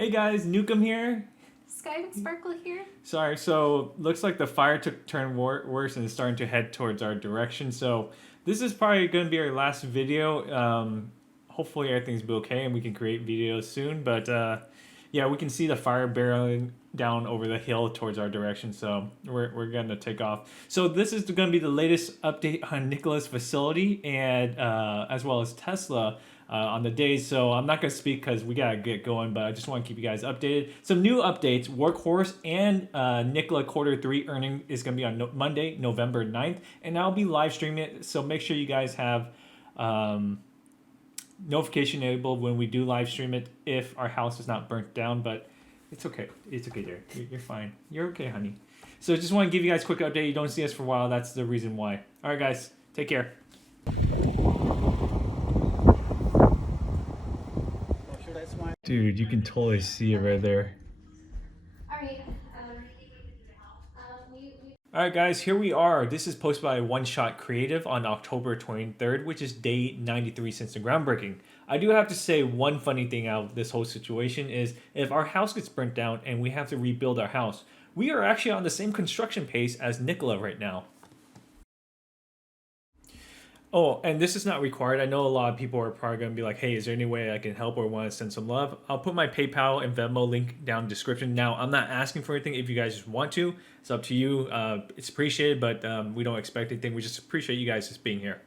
Hey guys, Nukem here. Sky Sparkle here. Sorry, so looks like the fire took turn worse and is starting to head towards our direction. So this is probably going to be our last video. Hopefully everything's be okay and we can create videos soon. But yeah, we can see the fire barreling down over the hill towards our direction. So we're going to take off. So this is going to be the latest update on Nikola's facility and as well as Tesla. On the days. So I'm not going to speak because we got to get going, but I just want to keep you guys updated. Some new updates. Workhorse and Nikola Q3 earning is going to be on Monday, November 9th, and I'll be live streaming it. So make sure you guys have notification enabled when we do live stream it if our house is not burnt down, but it's okay. It's okay there. You're fine. You're okay, honey. So I just want to give you guys a quick update. You don't see us for a while. That's the reason why. All right, guys. Take care. Dude, you can totally see it right there. Alright, Alright guys, here we are. This is posted by One Shot Creative on October 23rd, which is day 93 since the groundbreaking. I do have to say one funny thing out of this whole situation is if our house gets burnt down and we have to rebuild our house, we are actually on the same construction pace as Nikola right now. Oh, and this is not required. I know a lot of people are probably going to be like, hey, is there any way I can help or want to send some love? I'll put my PayPal and Venmo link down in the description. Now, I'm not asking for anything. If you guys just want to, it's up to you. It's appreciated, but we don't expect anything. We just appreciate you guys just being here.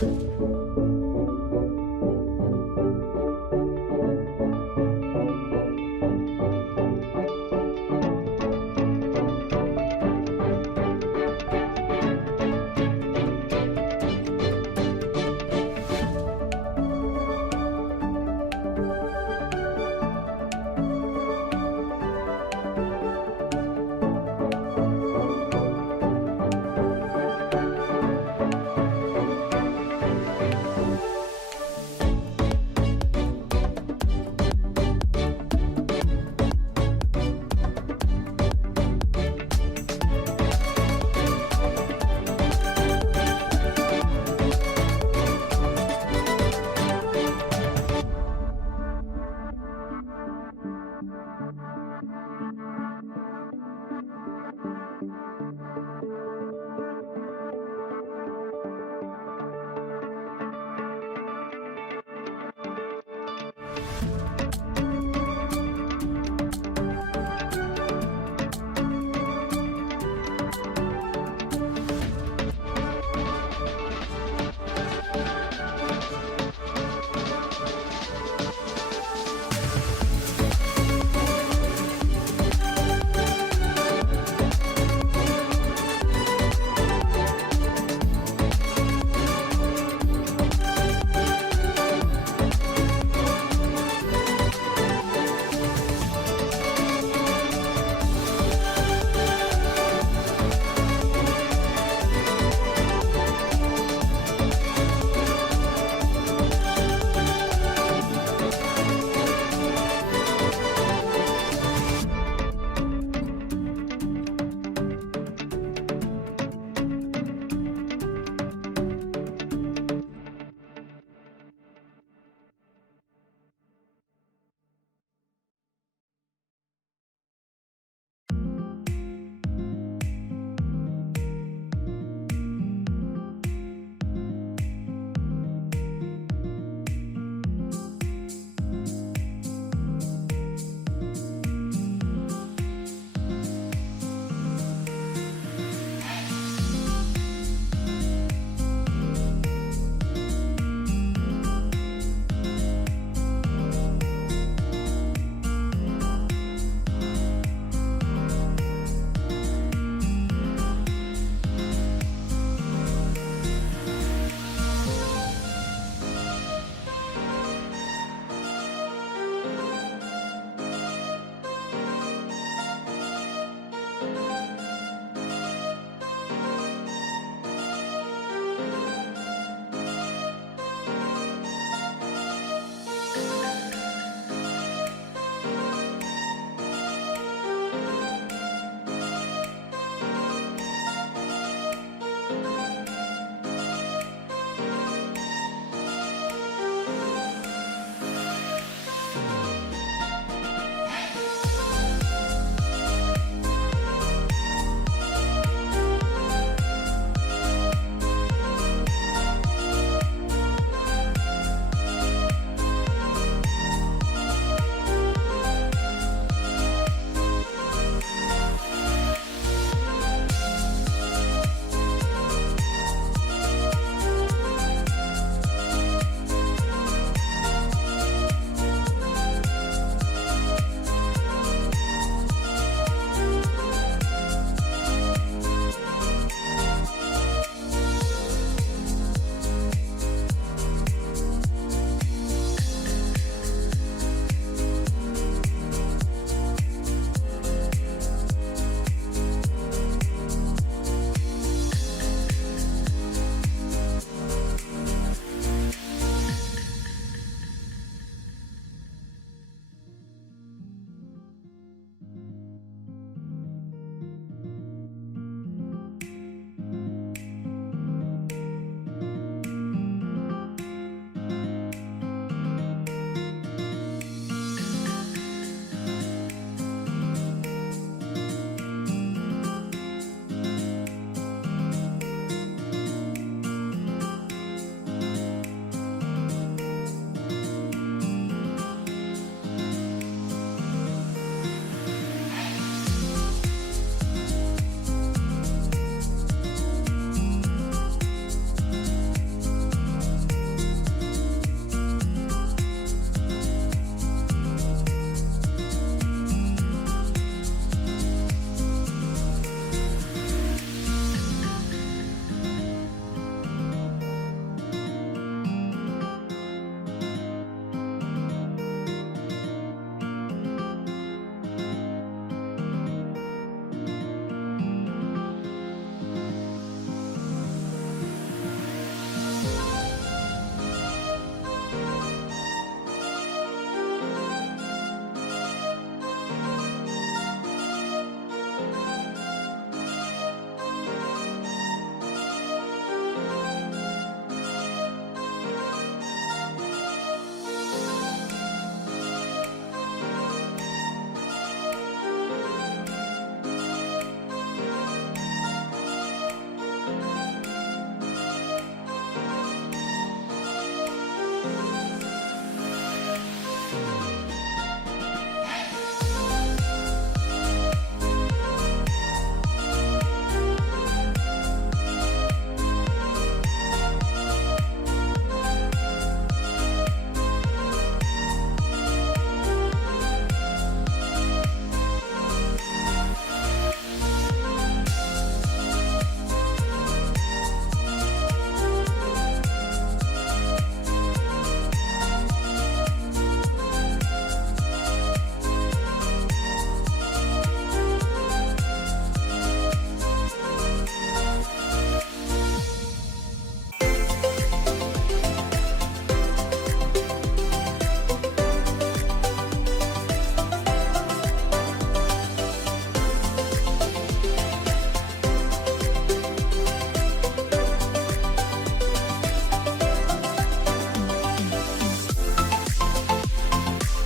Bye.